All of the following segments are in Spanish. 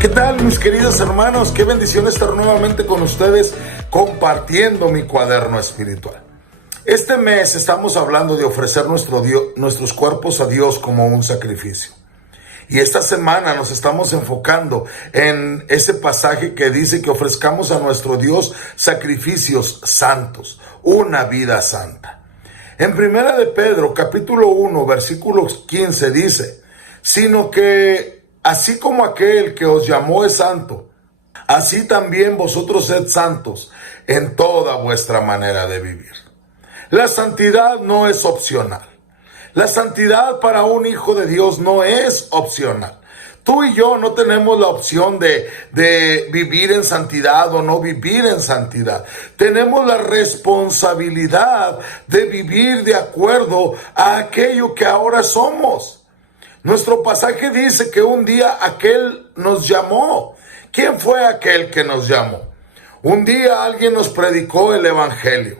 ¿Qué tal, mis queridos hermanos? Qué bendición estar nuevamente con ustedes compartiendo mi cuaderno espiritual. Este mes estamos hablando de ofrecer nuestros cuerpos a Dios como un sacrificio. Y esta semana nos estamos enfocando en ese pasaje que dice que ofrezcamos a nuestro Dios sacrificios santos, una vida santa. En Primera de Pedro, capítulo 1, versículos 15 dice, sino que así como aquel que os llamó es santo, así también vosotros sed santos en toda vuestra manera de vivir. La santidad no es opcional. La santidad para un hijo de Dios no es opcional. Tú y yo no tenemos la opción de vivir en santidad o no vivir en santidad. Tenemos la responsabilidad de vivir de acuerdo a aquello que ahora somos. Nuestro pasaje dice que un día aquel nos llamó. ¿Quién fue aquel que nos llamó? Un día alguien nos predicó el evangelio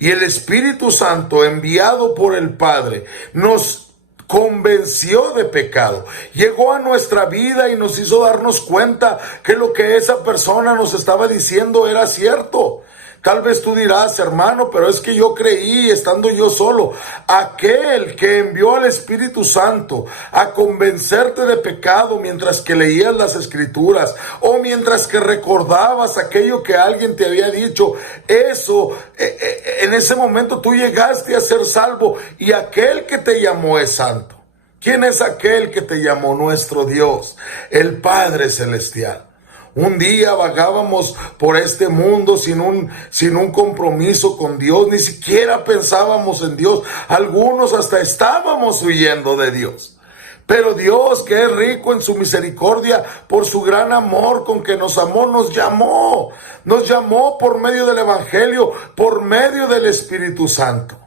y el Espíritu Santo, enviado por el Padre, nos convenció de pecado. Llegó a nuestra vida y nos hizo darnos cuenta que lo que esa persona nos estaba diciendo era cierto. Tal vez tú dirás, hermano, pero es que yo creí estando yo solo. Aquel que envió al Espíritu Santo a convencerte de pecado mientras que leías las Escrituras o mientras que recordabas aquello que alguien te había dicho, eso, en ese momento tú llegaste a ser salvo y aquel que te llamó es santo. ¿Quién es aquel que te llamó? Nuestro Dios, el Padre Celestial. Un día vagábamos por este mundo sin un compromiso con Dios, ni siquiera pensábamos en Dios. Algunos hasta estábamos huyendo de Dios. Pero Dios, que es rico en su misericordia, por su gran amor con que nos amó, nos llamó. Nos llamó por medio del Evangelio, por medio del Espíritu Santo.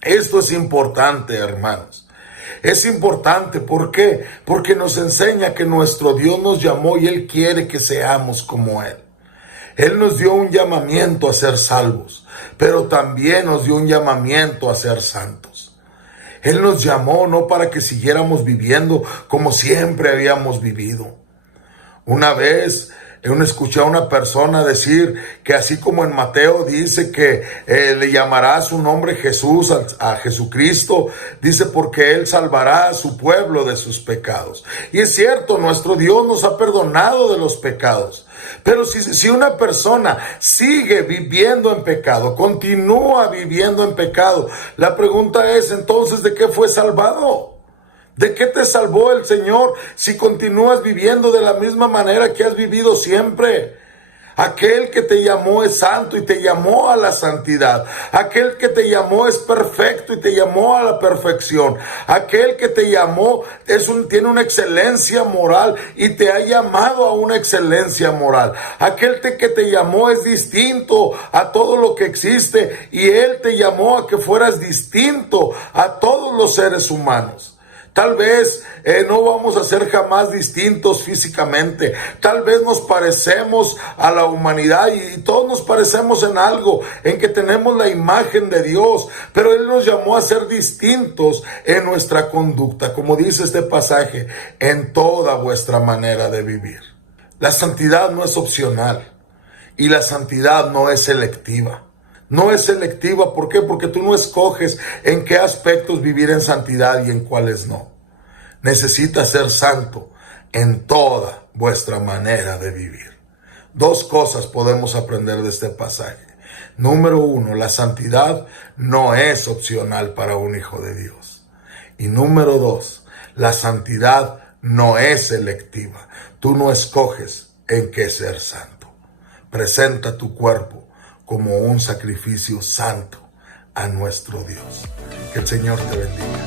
Esto es importante, hermanos. Es importante, ¿por qué? Porque nos enseña que nuestro Dios nos llamó y Él quiere que seamos como Él. Él nos dio un llamamiento a ser salvos, pero también nos dio un llamamiento a ser santos. Él nos llamó no para que siguiéramos viviendo como siempre habíamos vivido. Una vez escuché a una persona decir que así como en Mateo dice que le llamará su nombre Jesús a Jesucristo, dice porque Él salvará a su pueblo de sus pecados. Y es cierto, nuestro Dios nos ha perdonado de los pecados. Pero si una persona sigue viviendo en pecado, continúa viviendo en pecado, la pregunta es entonces, ¿de qué fue salvado? ¿De qué te salvó el Señor si continúas viviendo de la misma manera que has vivido siempre? Aquel que te llamó es santo y te llamó a la santidad. Aquel que te llamó es perfecto y te llamó a la perfección. Aquel que te llamó tiene una excelencia moral y te ha llamado a una excelencia moral. Aquel que te llamó es distinto a todo lo que existe y Él te llamó a que fueras distinto a todos los seres humanos. Tal vez no vamos a ser jamás distintos físicamente. Tal vez nos parecemos a la humanidad y todos nos parecemos en algo, en que tenemos la imagen de Dios. Pero Él nos llamó a ser distintos en nuestra conducta, como dice este pasaje, en toda vuestra manera de vivir. La santidad no es opcional y la santidad no es selectiva. No es selectiva, ¿por qué? Porque tú no escoges en qué aspectos vivir en santidad y en cuáles no. Necesitas ser santo en toda vuestra manera de vivir. Dos cosas podemos aprender de este pasaje. Número uno, la santidad no es opcional para un hijo de Dios. Y número dos, la santidad no es selectiva. Tú no escoges en qué ser santo. Presenta tu cuerpo como un sacrificio santo a nuestro Dios. Que el Señor te bendiga.